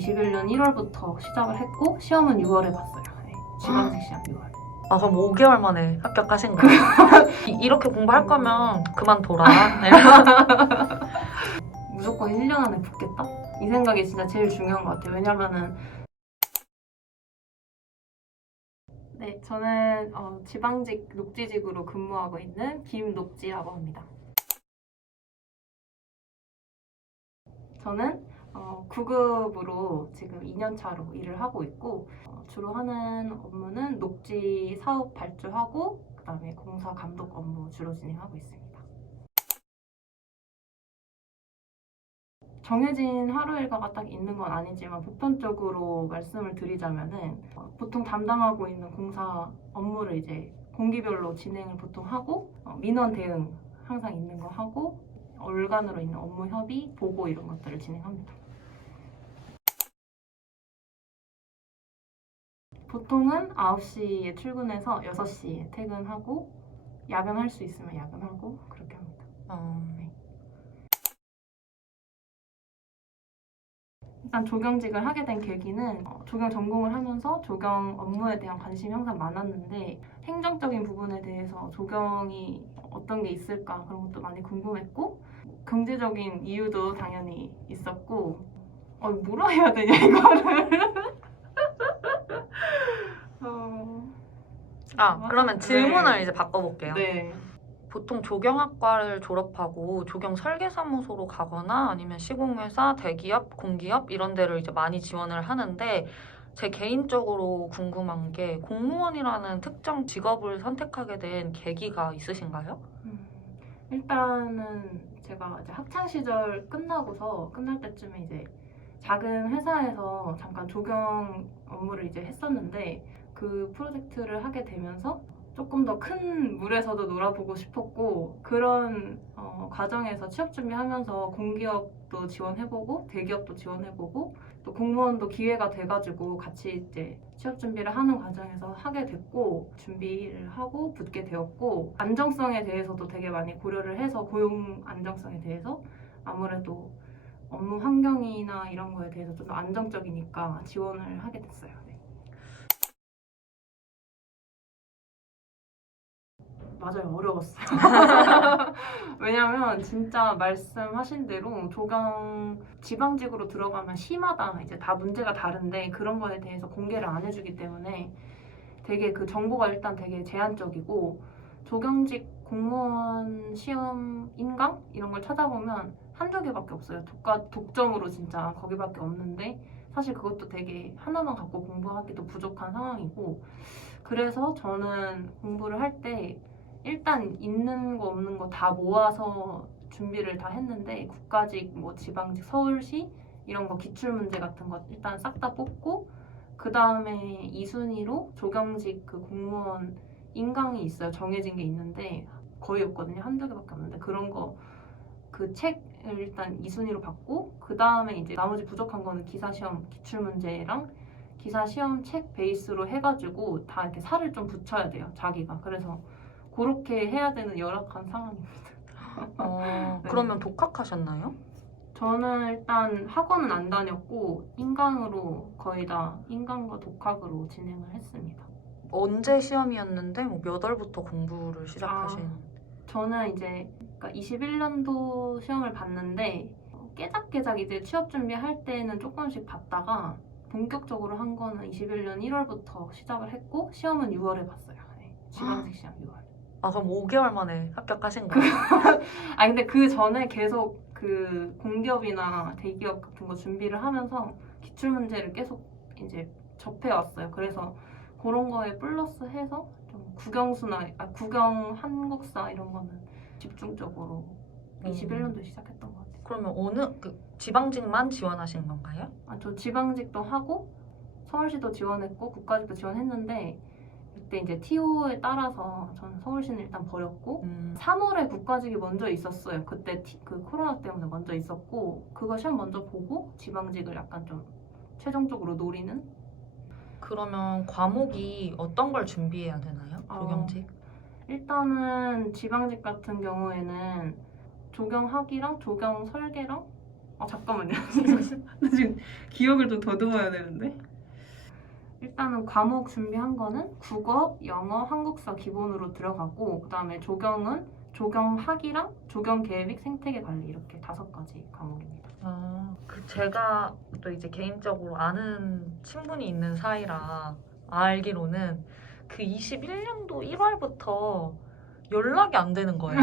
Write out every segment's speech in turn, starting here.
21년 1월부터 시작을 했고 시험은 6월에 봤어요. 네, 지방직 시험 6월. 아, 그럼 5개월 만에 합격하신 거예요? 이렇게 공부할 거면 그만둬라. 네. 무조건 1년 안에 붙겠다? 이 생각이 진짜 제일 중요한 것 같아요. 왜냐면은 네, 저는 지방직 녹지직으로 근무하고 있는 김녹지라고 합니다. 저는 9급으로 지금 2년 차로 일을 하고 있고 주로 하는 업무는 녹지 사업 발주하고 그다음에 공사 감독 업무 주로 진행하고 있습니다. 정해진 하루 일과가 딱 있는 건 아니지만 보편적으로 말씀을 드리자면은 보통 담당하고 있는 공사 업무를 이제 공기별로 진행을 보통 하고 민원 대응 항상 있는 거 하고 organ으로 있는 업무 협의, 보고 이런 것들을 진행합니다. 보통은 9시에 출근해서 6시에 퇴근하고 야근할 수 있으면 야근하고 그렇게 합니다. 네. 일단 조경직을 하게 된 계기는 조경 전공을 하면서 조경 업무에 대한 관심이 항상 많았는데 행정적인 부분에 대해서 조경이 어떤 게 있을까 그런 것도 많이 궁금했고 경제적인 이유도 당연히 있었고 뭐라 해야 되냐 이거를 그러면 질문을 네. 이제 바꿔볼게요. 네. 보통 조경학과를 졸업하고 조경 설계사무소로 가거나 아니면 시공회사, 대기업, 공기업 이런 데를 이제 많이 지원을 하는데 제 개인적으로 궁금한 게 공무원이라는 특정 직업을 선택하게 된 계기가 있으신가요? 일단은 제가 이제 학창 시절 끝날 때쯤에 이제 작은 회사에서 잠깐 조경 업무를 이제 했었는데 그 프로젝트를 하게 되면서 조금 더 큰 물에서도 놀아보고 싶었고 그런 과정에서 취업 준비하면서 공기업도 지원해보고 대기업도 지원해보고 또 공무원도 기회가 돼가지고 같이 이제 취업 준비를 하는 과정에서 하게 됐고 준비를 하고 붙게 되었고 안정성에 대해서도 되게 많이 고려를 해서 고용 안정성에 대해서 아무래도 업무 환경이나 이런 거에 대해서 좀 더 안정적이니까 지원을 하게 됐어요. 네. 맞아요. 어려웠어요. 왜냐면 진짜 말씀하신 대로 조경 지방직으로 들어가면 시마다 이제 다 문제가 다른데 그런 거에 대해서 공개를 안 해주기 때문에 되게 그 정보가 일단 되게 제한적이고 조경직 공무원 시험 인강 이런 걸 찾아보면 한두 개밖에 없어요. 독점으로 진짜 거기밖에 없는데 사실 그것도 되게 하나만 갖고 공부하기도 부족한 상황이고 그래서 저는 공부를 할 때 일단 있는 거 없는 거 다 모아서 준비를 다 했는데 국가직, 뭐 지방직, 서울시 이런 거 기출문제 같은 거 일단 싹 다 뽑고 그 다음에 2순위로 조경직 그 공무원 인강이 있어요. 정해진 게 있는데 거의 없거든요. 한두 개밖에 없는데 그런 거 그 책을 일단 2순위로 받고 그 다음에 이제 나머지 부족한 거는 기사시험 기출문제랑 기사시험 책 베이스로 해가지고 다 이렇게 살을 좀 붙여야 돼요. 자기가. 그래서 그렇게 해야 되는 열악한 상황입니다. 네. 그러면 독학하셨나요? 저는 일단 학원은 안 다녔고 인강으로 거의 다 인강과 독학으로 진행을 했습니다. 언제 시험이었는데 몇 월부터 공부를 시작하신? 저는 이제 21년도 시험을 봤는데 깨작깨작 이제 취업 준비할 때는 조금씩 봤다가 본격적으로 한 거는 21년 1월부터 시작을 했고 시험은 6월에 봤어요. 네, 지방직 시험 6월. 그럼 5개월 만에 합격하신 거예요? 근데 그 전에 계속 그 공기업이나 대기업 같은 거 준비를 하면서 기출문제를 계속 이제 접해왔어요. 그래서 그런 거에 플러스 해서 좀 국영 한국사 이런 거는 집중적으로 21년도에 시작했던 것 같아요. 그러면 어느 지방직만 지원하신 건가요? 저 지방직도 하고 서울시도 지원했고 국가직도 지원했는데 그때 이제 TO에 따라서 저는 서울시는 일단 버렸고 3월에 국가직이 먼저 있었어요. 그때 그 코로나 때문에 먼저 있었고 그거 시험 먼저 보고 지방직을 약간 좀 최종적으로 노리는. 그러면 과목이 어떤 걸 준비해야 되나요? 조경직? 일단은 지방직 같은 경우에는 조경학이랑 조경 설계랑 잠깐만요. 나 지금 기억을 좀 더듬어야 되는데. 일단은 과목 준비한 거는 국어, 영어, 한국사 기본으로 들어가고 그다음에 조경은 조경학이랑 조경계획, 생태계 관리 이렇게 5가지 과목입니다. 제가 또 이제 개인적으로 아는 친분이 있는 사이라 알기로는 그 21년도 1월부터 연락이 안 되는 거예요.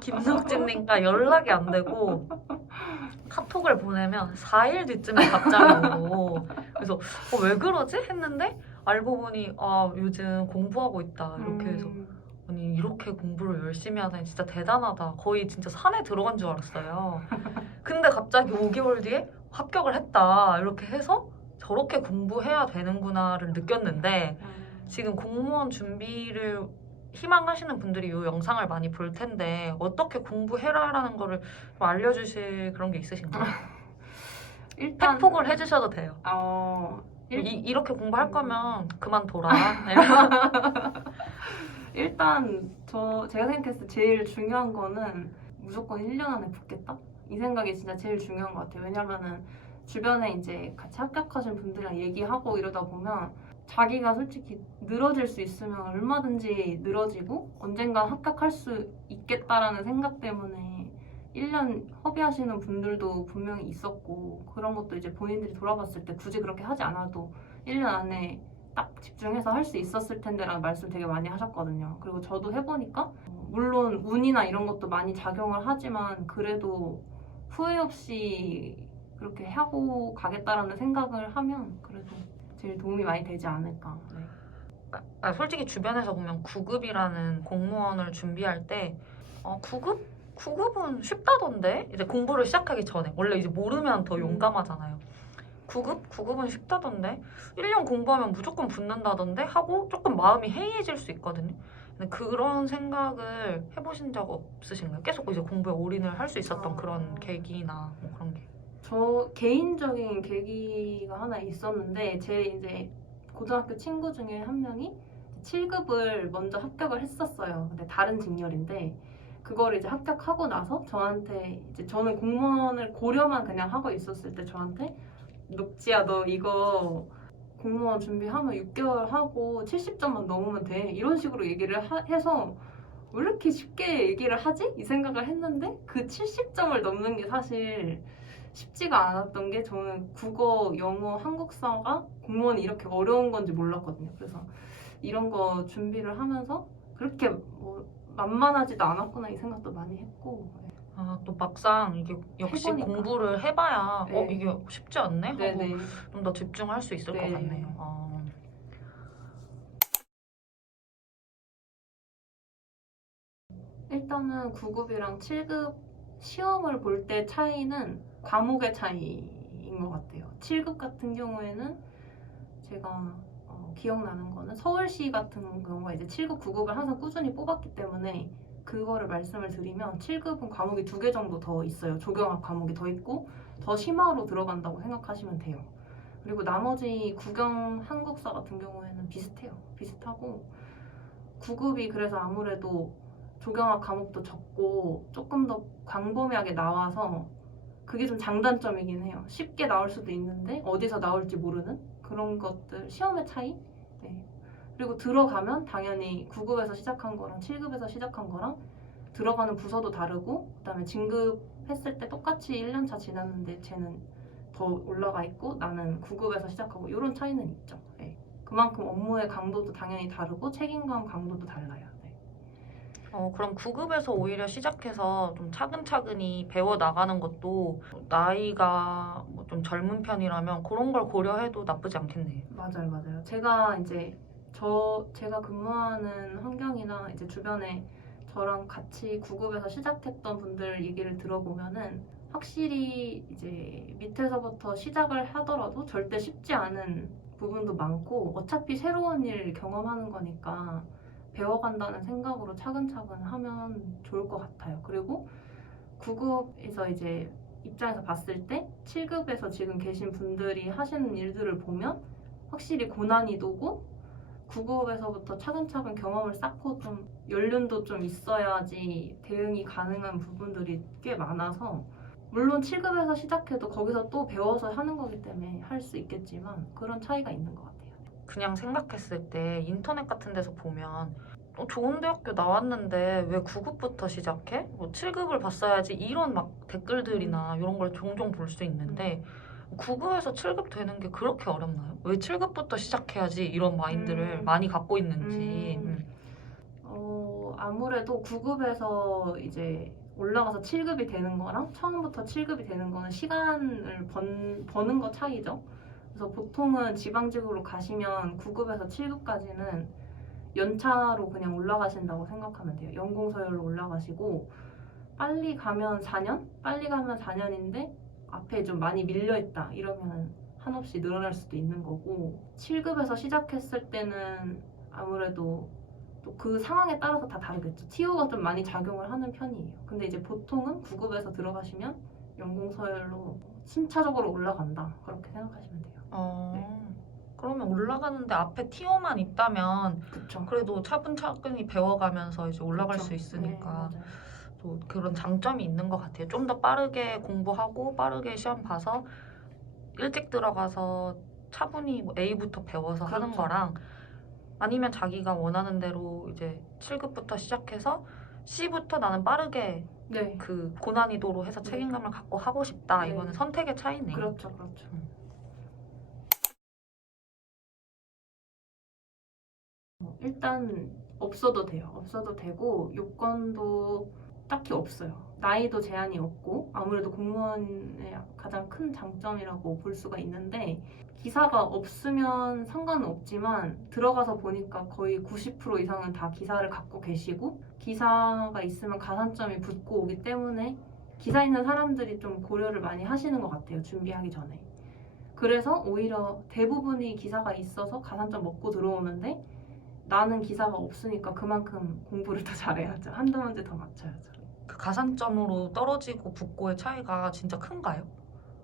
김석진님과 연락이 안 되고 카톡을 보내면 4일 뒤쯤에 답장이 오고 그래서 왜 그러지? 했는데 알고 보니 요즘 공부하고 있다 이렇게 해서 아니 이렇게 공부를 열심히 하다니 진짜 대단하다. 거의 진짜 산에 들어간 줄 알았어요. 근데 갑자기 5개월 뒤에 합격을 했다. 이렇게 해서 저렇게 공부해야 되는구나를 느꼈는데 지금 공무원 준비를 희망하시는 분들이 이 영상을 많이 볼 텐데 어떻게 공부해라라는 거를 좀 알려주실 그런 게 있으신가요? 일단 팩폭을 해주셔도 돼요. 이렇게 공부할 거면 그만둬라. 일단 제가 생각했을 때 제일 중요한 거는 무조건 1년 안에 붙겠다? 이 생각이 진짜 제일 중요한 것 같아요. 왜냐면은 주변에 이제 같이 합격하신 분들이랑 얘기하고 이러다 보면 자기가 솔직히 늘어질 수 있으면 얼마든지 늘어지고 언젠간 합격할 수 있겠다라는 생각 때문에 1년 허비하시는 분들도 분명히 있었고 그런 것도 이제 본인들이 돌아봤을 때 굳이 그렇게 하지 않아도 1년 안에 딱 집중해서 할 수 있었을 텐데라는 말씀 되게 많이 하셨거든요. 그리고 저도 해보니까 물론 운이나 이런 것도 많이 작용을 하지만 그래도 후회 없이 그렇게 하고 가겠다라는 생각을 하면 그래도 제일 도움이 많이 되지 않을까. 네. 솔직히 주변에서 보면 9급이라는 공무원을 준비할 때 9급? 9급은 쉽다던데? 이제 공부를 시작하기 전에 원래 이제 모르면 더 용감하잖아요. 9급은 쉽다던데? 1년 공부하면 무조건 붙는다던데? 하고 조금 마음이 해이해질 수 있거든요. 근데 그런 생각을 해보신 적 없으신가요? 계속 이제 공부에 올인을 할 수 있었던 그런 계기나 뭐 그런 게. 저 개인적인 계기가 하나 있었는데 제 이제 고등학교 친구 중에 한 명이 7급을 먼저 합격을 했었어요. 근데 다른 직렬인데 그거를 이제 합격하고 나서 저한테 이제 저는 공무원을 고려만 그냥 하고 있었을 때 저한테 녹지야 너 이거 공무원 준비하면 6개월 하고 70점만 넘으면 돼 이런 식으로 얘기를 해서 왜 이렇게 쉽게 얘기를 하지? 이 생각을 했는데 그 70점을 넘는 게 사실 쉽지가 않았던 게 저는 국어, 영어, 한국사가 공무원이 이렇게 어려운 건지 몰랐거든요. 그래서 이런 거 준비를 하면서 그렇게 뭐 만만하지도 않았구나 이 생각도 많이 했고 또 막상 이게 역시 해보니까. 공부를 해봐야 네. 이게 쉽지 않네? 하고 네네. 좀 더 집중할 수 있을 것 네. 같네요. 일단은 9급이랑 7급 시험을 볼 때 차이는 과목의 차이인 것 같아요. 7급 같은 경우에는 제가 기억나는 거는 서울시 같은 경우가 이제 7급, 9급을 항상 꾸준히 뽑았기 때문에 그거를 말씀을 드리면 7급은 과목이 2개 정도 더 있어요. 조경학 과목이 더 있고 더 심화로 들어간다고 생각하시면 돼요. 그리고 나머지 국영, 한국사 같은 경우에는 비슷해요. 비슷하고 9급이 그래서 아무래도 조경학 과목도 적고 조금 더 광범위하게 나와서 그게 좀 장단점이긴 해요. 쉽게 나올 수도 있는데 어디서 나올지 모르는 그런 것들, 시험의 차이? 네. 그리고 들어가면 당연히 9급에서 시작한 거랑 7급에서 시작한 거랑 들어가는 부서도 다르고 그다음에 진급했을 때 똑같이 1년차 지났는데 쟤는 더 올라가 있고 나는 9급에서 시작하고 이런 차이는 있죠. 네. 그만큼 업무의 강도도 당연히 다르고 책임감 강도도 달라요. 네. 그럼 9급에서 오히려 시작해서 좀 차근차근히 배워 나가는 것도 나이가 뭐 좀 젊은 편이라면 그런 걸 고려해도 나쁘지 않겠네요. 맞아요. 제가 근무하는 환경이나 이제 주변에 저랑 같이 9급에서 시작했던 분들 얘기를 들어보면은 확실히 이제 밑에서부터 시작을 하더라도 절대 쉽지 않은 부분도 많고 어차피 새로운 일 경험하는 거니까 배워간다는 생각으로 차근차근 하면 좋을 것 같아요. 그리고 9급에서 이제 입장에서 봤을 때 7급에서 지금 계신 분들이 하시는 일들을 보면 확실히 고난이도고 9급에서부터 차근차근 경험을 쌓고 좀 연륜도 좀 있어야지 대응이 가능한 부분들이 꽤 많아서 물론 7급에서 시작해도 거기서 또 배워서 하는 거기 때문에 할 수 있겠지만 그런 차이가 있는 것 같아요. 그냥 생각했을 때 인터넷 같은 데서 보면 좋은 대학교 나왔는데 왜 9급부터 시작해? 뭐 7급을 봤어야지 이런 막 댓글들이나 이런 걸 종종 볼 수 있는데 9급에서 7급 되는 게 그렇게 어렵나요? 왜 7급부터 시작해야지 이런 마인드를 많이 갖고 있는지. 아무래도 9급에서 이제 올라가서 7급이 되는 거랑 처음부터 7급이 되는 거는 시간을 버는 거 차이죠. 그래서 보통은 지방직으로 가시면 9급에서 7급까지는 연차로 그냥 올라가신다고 생각하면 돼요. 연공서열로 올라가시고 빨리 가면 4년? 빨리 가면 4년인데 앞에 좀 많이 밀려있다 이러면 한없이 늘어날 수도 있는 거고 7급에서 시작했을 때는 아무래도 또 그 상황에 따라서 다 다르겠죠. TO가 좀 많이 작용을 하는 편이에요. 근데 이제 보통은 9급에서 들어가시면 연공서열로 순차적으로 올라간다. 그렇게 생각하시면 돼요. 그러면 올라가는데 앞에 티오만 있다면 그쵸. 그래도 차근차근히 배워가면서 이제 올라갈 그쵸. 수 있으니까 네, 또 그런 장점이 있는 것 같아요. 좀 더 빠르게 공부하고 빠르게 시험 봐서 일찍 들어가서 차분히 뭐 A부터 배워서 하는 그렇죠. 거랑 아니면 자기가 원하는 대로 이제 7급부터 시작해서 C부터 나는 빠르게 네. 그 고난이도로 해서 네. 책임감을 갖고 하고 싶다. 네. 이거는 선택의 차이네. 그렇죠. 일단 없어도 돼요. 없어도 되고 요건도 딱히 없어요. 나이도 제한이 없고 아무래도 공무원의 가장 큰 장점이라고 볼 수가 있는데 기사가 없으면 상관은 없지만 들어가서 보니까 거의 90% 이상은 다 기사를 갖고 계시고 기사가 있으면 가산점이 붙고 오기 때문에 기사 있는 사람들이 좀 고려를 많이 하시는 것 같아요. 준비하기 전에. 그래서 오히려 대부분이 기사가 있어서 가산점 먹고 들어오는데 나는 기사가 없으니까 그만큼 공부를 더 잘해야죠. 한두 문제 더 맞춰야죠. 그 가산점으로 떨어지고 붙고의 차이가 진짜 큰가요?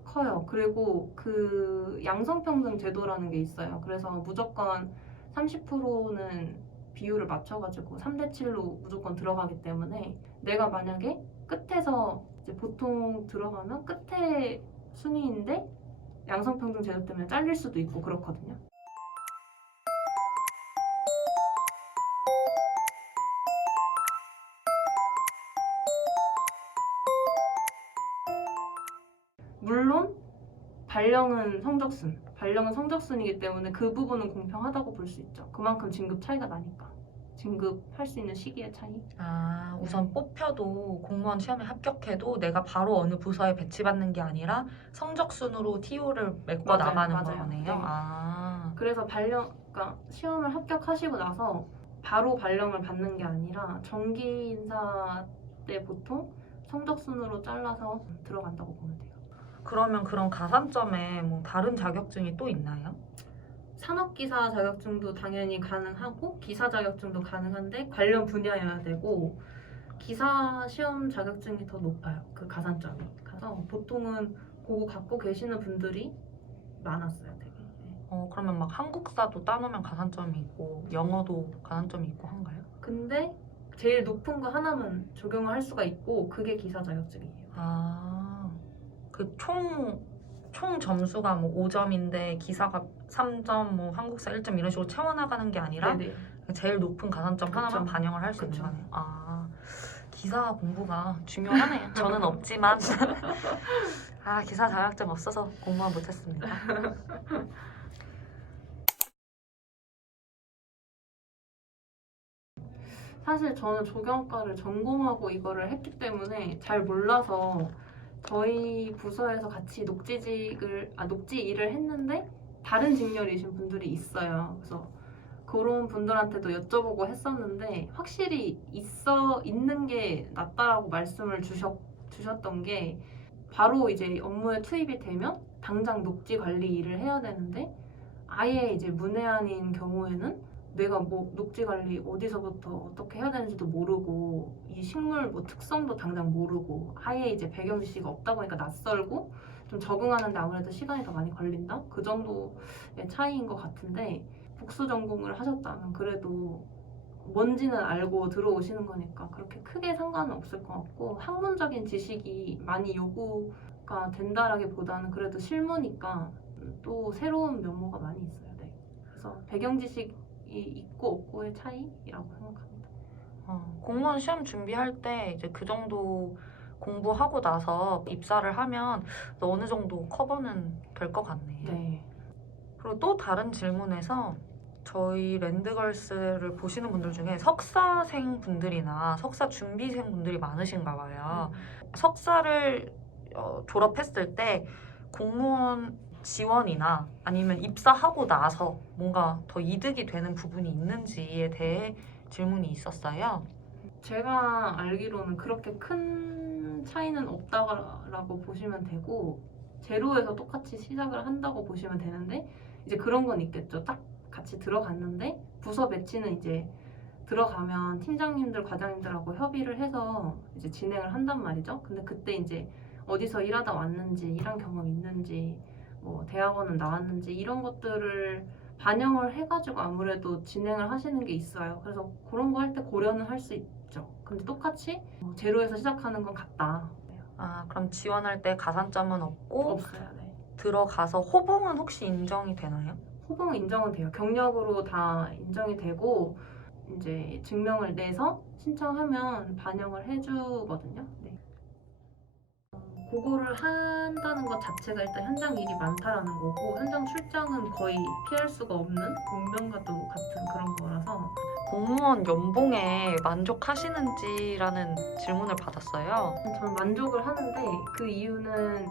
커요. 그리고 그 양성평등 제도라는 게 있어요. 그래서 무조건 30%는 비율을 맞춰가지고 3대 7로 무조건 들어가기 때문에 내가 만약에 끝에서 이제 보통 들어가면 끝에 순위인데 양성평등 제도 때문에 잘릴 수도 있고 그렇거든요. 물론 발령은 성적순이기 때문에 그 부분은 공평하다고 볼 수 있죠. 그만큼 진급 차이가 나니까. 진급할 수 있는 시기의 차이. 우선 뽑혀도 공무원 시험에 합격해도 내가 바로 어느 부서에 배치받는 게 아니라 성적 순으로 TO를 메꿔 나가는 거네요. 네. 그래서 그러니까 시험을 합격하시고 나서 바로 발령을 받는 게 아니라 정기 인사 때 보통 성적 순으로 잘라서 들어간다고 보면 돼요. 그러면 그런 가산점에 뭐 다른 자격증이 또 있나요? 산업기사 자격증도 당연히 가능하고 기사 자격증도 가능한데 관련 분야여야 되고 기사 시험 자격증이 더 높아요. 그 가산점이. 그래서 보통은 그거 갖고 계시는 분들이 많았어요. 되게. 그러면 막 한국사도 따놓으면 가산점이 있고 영어도 가산점이 있고 한가요? 근데 제일 높은 거 하나만 적용을 할 수가 있고 그게 기사 자격증이에요. 그 총 점수가 뭐 5점인데 기사가 3점, 뭐 한국사 1점 이런 식으로 채워나가는 게 아니라 네네. 제일 높은 가산점 그쵸. 하나만 반영을 할 수 있는 그쵸. 거네요. 기사 공부가 중요하네요. 저는 없지만 기사 자격증 없어서 공부만 못했습니다. 사실 저는 조경과를 전공하고 이거를 했기 때문에 잘 몰라서 저희 부서에서 같이 녹지 일을 했는데 다른 직렬이신 분들이 있어요. 그래서 그런 분들한테도 여쭤보고 했었는데 확실히 있는 게 낫다라고 말씀을 주셨던 게 바로 이제 업무에 투입이 되면 당장 녹지 관리 일을 해야 되는데 아예 이제 문외한인 경우에는 내가 뭐 녹지 관리 어디서부터 어떻게 해야 되는지도 모르고 이 식물 뭐 특성도 당장 모르고 아예 이제 배경 지식이 없다 보니까 낯설고 좀 적응하는데 아무래도 시간이 더 많이 걸린다? 그 정도의 차이인 것 같은데 복수 전공을 하셨다면 그래도 뭔지는 알고 들어오시는 거니까 그렇게 크게 상관은 없을 것 같고 학문적인 지식이 많이 요구가 된다라기보다는 그래도 실무니까 또 새로운 면모가 많이 있어요. 네. 그래서 배경 지식이 있고 없고의 차이라고 생각합니다. 공무원 시험 준비할 때 이제 그 정도 공부하고 나서 입사를 하면 어느 정도 커버는 될 것 같네요. 네. 그리고 또 다른 질문에서 저희 랜드걸스를 보시는 분들 중에 석사생 분들이나 석사 준비생 분들이 많으신가 봐요. 석사를 졸업했을 때 공무원 지원이나 아니면 입사하고 나서 뭔가 더 이득이 되는 부분이 있는지에 대해 질문이 있었어요. 제가 알기로는 그렇게 큰 차이는 없다라고 보시면 되고 제로에서 똑같이 시작을 한다고 보시면 되는데 이제 그런 건 있겠죠. 딱 같이 들어갔는데 부서 배치는 이제 들어가면 팀장님들, 과장님들하고 협의를 해서 이제 진행을 한단 말이죠. 근데 그때 이제 어디서 일하다 왔는지, 일한 경험 있는지, 뭐 대학원은 나왔는지 이런 것들을 반영을 해가지고 아무래도 진행을 하시는 게 있어요. 그래서 그런 거 할 때 고려는 할 수 있죠. 근데 똑같이 제로에서 시작하는 건 같다. 그럼 지원할 때 가산점은 없고 없어요. 네. 들어가서 호봉은 혹시 인정이 되나요? 호봉 인정은 돼요. 경력으로 다 인정이 되고 이제 증명을 내서 신청하면 반영을 해주거든요. 네. 그거를 한다는 것 자체가 일단 현장 일이 많다라는 거고 현장 출장은 거의 피할 수가 없는 공병과도 같은 그런 거라서 공무원 연봉에 만족하시는지라는 질문을 받았어요. 저는 만족을 하는데 그 이유는